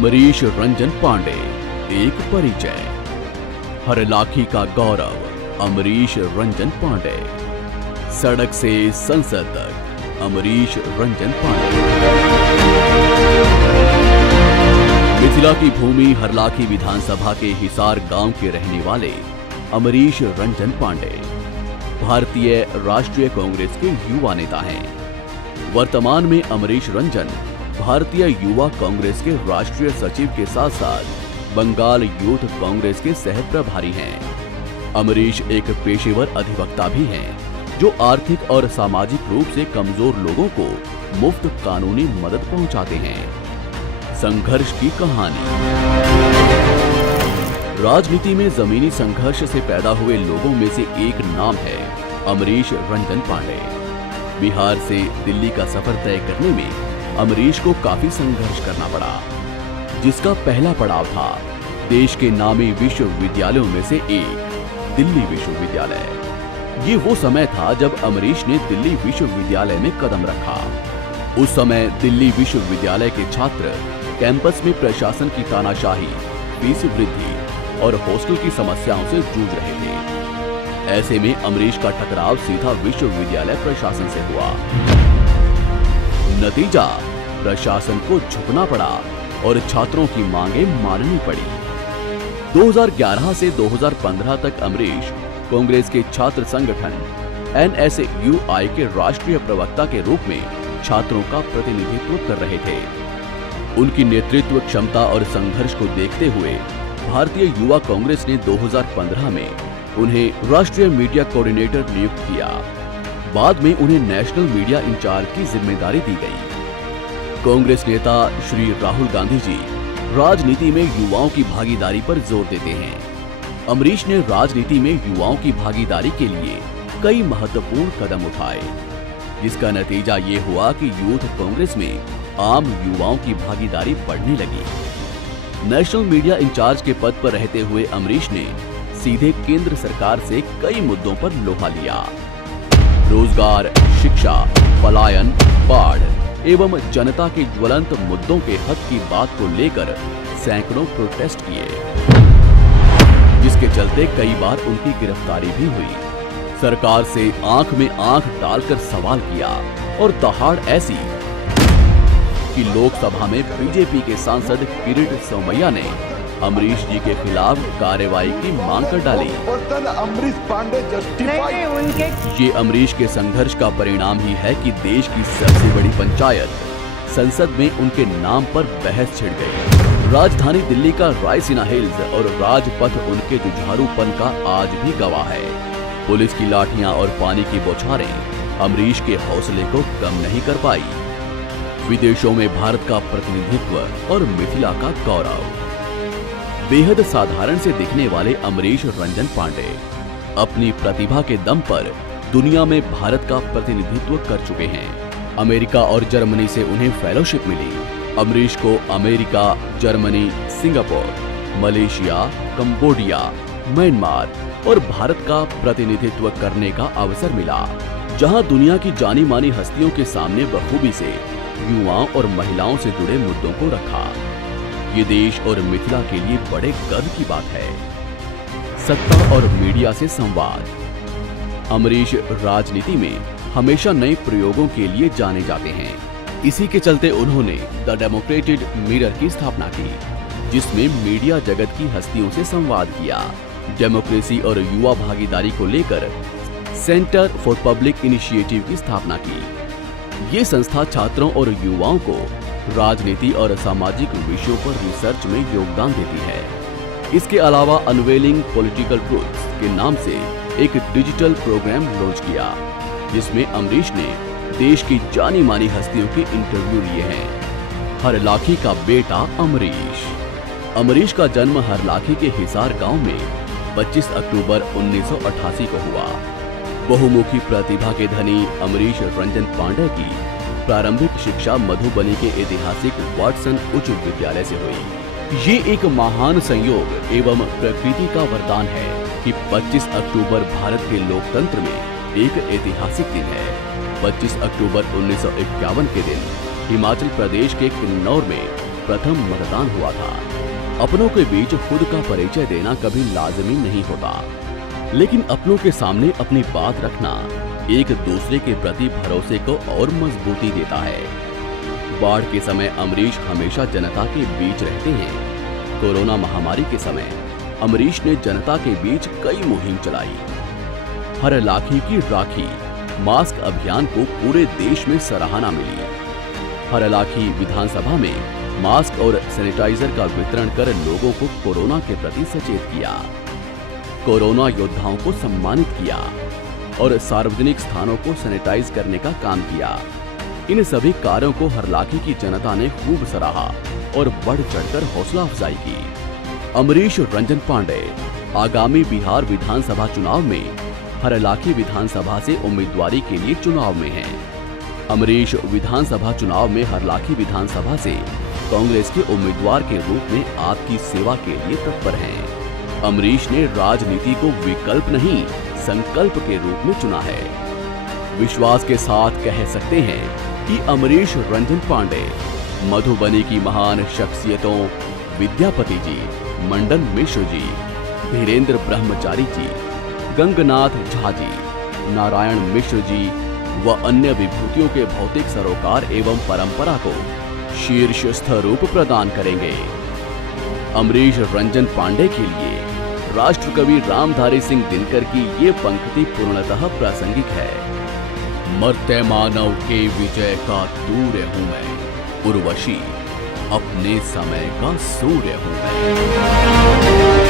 अमरीश रंजन पांडे, एक परिचय। हरलाखी का गौरव अमरीश रंजन पांडे। सड़क से संसद तक अमरीश रंजन पांडे। मिथिला की भूमि हरलाखी विधानसभा के हिसार गांव के रहने वाले अमरीश रंजन पांडे भारतीय राष्ट्रीय कांग्रेस के युवा नेता हैं। वर्तमान में अमरीश रंजन भारतीय युवा कांग्रेस के राष्ट्रीय सचिव के साथ साथ बंगाल यूथ कांग्रेस के सह प्रभारी हैं। अमरीश एक पेशेवर अधिवक्ता भी हैं, जो आर्थिक और सामाजिक रूप से कमजोर लोगों को मुफ्त कानूनी मदद पहुंचाते हैं। संघर्ष की कहानी। राजनीति में जमीनी संघर्ष से पैदा हुए लोगों में से एक नाम है अमरीश रंजन पांडे। बिहार से दिल्ली का सफर तय करने में अमरीश को काफी संघर्ष करना पड़ा, जिसका पहला पड़ाव था देश के नामी विश्वविद्यालयों में से एक दिल्ली विश्वविद्यालय। ये वो समय था जब अमरीश ने दिल्ली विश्वविद्यालय में कदम रखा। उस समय दिल्ली विश्वविद्यालय के छात्र कैंपस में प्रशासन की तानाशाही, फीस वृद्धि और हॉस्टल की समस्याओं से जूझ रहे थे। ऐसे में अमरीश का टकराव सीधा विश्वविद्यालय प्रशासन से हुआ। नतीजा, प्रशासन को झुकना पड़ा और छात्रों की मांगें माननी पड़ी। 2011 से 2015 तक अमरीश कांग्रेस के छात्र संगठन NSUI के राष्ट्रीय प्रवक्ता के रूप में छात्रों का प्रतिनिधित्व कर रहे थे। उनकी नेतृत्व क्षमता और संघर्ष को देखते हुए भारतीय युवा कांग्रेस ने 2015 में उन्हें राष्ट्रीय मीडिया कोऑर्डिनेटर नियुक्त किया। बाद में उन्हें नेशनल मीडिया इंचार्ज की जिम्मेदारी दी गई। कांग्रेस नेता श्री राहुल गांधी जी राजनीति में युवाओं की भागीदारी पर जोर देते हैं। अमरीश ने राजनीति में युवाओं की भागीदारी के लिए कई महत्वपूर्ण कदम उठाए, जिसका नतीजा ये हुआ कि यूथ कांग्रेस में आम युवाओं की भागीदारी बढ़ने लगी। नेशनल मीडिया इंचार्ज के पद पर रहते हुए अमरीश ने सीधे केंद्र सरकार से कई मुद्दों पर लोहा लिया। रोजगार, शिक्षा, पलायन, बाढ़ एवं जनता के ज्वलंत मुद्दों के हक की बात को लेकर सैकड़ों प्रोटेस्ट किए, जिसके चलते कई बार उनकी गिरफ्तारी भी हुई। सरकार से आंख में आंख डालकर सवाल किया और दहाड़ ऐसी कि लोकसभा में बीजेपी के सांसद किरीट सोमैया ने अमरीश जी के खिलाफ कार्रवाई की मांग कर डाली। अमरीश पांडे ये अमरीश के संघर्ष का परिणाम ही है कि देश की सबसे बड़ी पंचायत संसद में उनके नाम पर बहस छिड़ गई। राजधानी दिल्ली का रायसीना हिल्स और राजपथ उनके जुझारूपन का आज भी गवाह है। पुलिस की लाठियां और पानी की बौछारें अमरीश के हौसले को कम नहीं कर पाई। विदेशों में भारत का प्रतिनिधित्व और मिथिला का गौरव। बेहद साधारण से दिखने वाले अमरीश रंजन पांडे अपनी प्रतिभा के दम पर दुनिया में भारत का प्रतिनिधित्व कर चुके हैं। अमेरिका और जर्मनी से उन्हें फेलोशिप मिली। अमरीश को America, Germany, Singapore, Malaysia, Cambodia, Myanmar और भारत का प्रतिनिधित्व करने का अवसर मिला, जहां दुनिया की जानी मानी हस्तियों के सामने बखूबी से युवाओं और महिलाओं से जुड़े मुद्दों को रखा। ये देश और मिथिला के लिए बड़े गर्व की बात है। सत्ता और मीडिया से संवाद। अमरीश राजनीति में हमेशा नए प्रयोगों के लिए जाने जाते हैं। इसी के चलते उन्होंने द डेमोक्रेटिक मिरर की स्थापना की, जिसमें मीडिया जगत की हस्तियों से संवाद किया। डेमोक्रेसी और युवा भागीदारी को लेकर सेंटर फॉर पब्लिक इनिशिएटिव की स्थापना की। ये संस्था छात्रों और युवाओं को राजनीति और सामाजिक विषयों पर रिसर्च में योगदान देती है। इसके अलावा अनवेलिंग पॉलिटिकल ट्रूथ्स के नाम से एक डिजिटल प्रोग्राम लॉन्च किया, जिसमें अमरीश ने देश की जानी मानी हस्तियों के इंटरव्यू लिए हैं। हरलाखी का बेटा अमरीश। अमरीश का जन्म हरलाखी के हिसार गांव में 25 अक्टूबर 1988 को हुआ। बहुमुखी प्रतिभा के धनी अमरीश रंजन पांडे की प्रारंभिक शिक्षा मधुबनी के ऐतिहासिक वाटसन उच्च विद्यालय से हुई। ये एक महान संयोग एवं प्रकृति का वरदान है कि 25 अक्टूबर भारत के लोकतंत्र में एक ऐतिहासिक दिन है। 25 अक्टूबर 1951 के दिन हिमाचल प्रदेश के किन्नौर में प्रथम मतदान हुआ था। अपनों के बीच खुद का परिचय देना कभी लाजमी नहीं होता, लेकिन अपनों के सामने अपनी बात रखना एक दूसरे के प्रति भरोसे को और मजबूती देता है। बाढ़ के समय अमरीश हमेशा जनता के बीच रहते हैं। कोरोना महामारी के समय अमरीश ने जनता के बीच कई मुहिम चलाई। हर लाठी की राखी मास्क अभियान को पूरे देश में सराहना मिली। हर लाठी विधानसभा में मास्क और सैनिटाइजर का वितरण कर लोगों को कोरोना के प्रति सचेत किया। कोरोना योद्धाओं को सम्मानित किया और सार्वजनिक स्थानों को सैनिटाइज करने का काम किया। इन सभी कार्यों को हरलाखी की जनता ने खूब सराहा और बढ़ चढ़कर हौसला अफजाई की। अमरीश रंजन पांडे आगामी बिहार विधानसभा चुनाव में हरलाखी विधानसभा से उम्मीदवारी के लिए चुनाव में हैं। अमरीश विधानसभा चुनाव में हरलाखी विधानसभा से कांग्रेस के उम्मीदवार के रूप में आपकी सेवा के लिए तत्पर हैं। अमरीश ने राजनीति को विकल्प नहीं संकल्प के रूप में चुना है। विश्वास के साथ कह सकते हैं कि अमरीश रंजन पांडे मधुबनी की महान शख्सियतों विद्यापति जी, मंडन मिश्र जी, धीरेन्द्र ब्रह्मचारी जी, गंगनाथ झा जी, नारायण मिश्र जी व अन्य विभूतियों के भौतिक सरोकार एवं परंपरा को शीर्ष स्वरूप प्रदान करेंगे। अमरीश रंजन पांडे के लिए राष्ट्रकवि रामधारी सिंह दिनकर की ये पंक्ति पूर्णतः प्रासंगिक है। मरते मानव के विजय का दूर हूं मैं, उर्वशी अपने समय का सूर्य हूं मैं।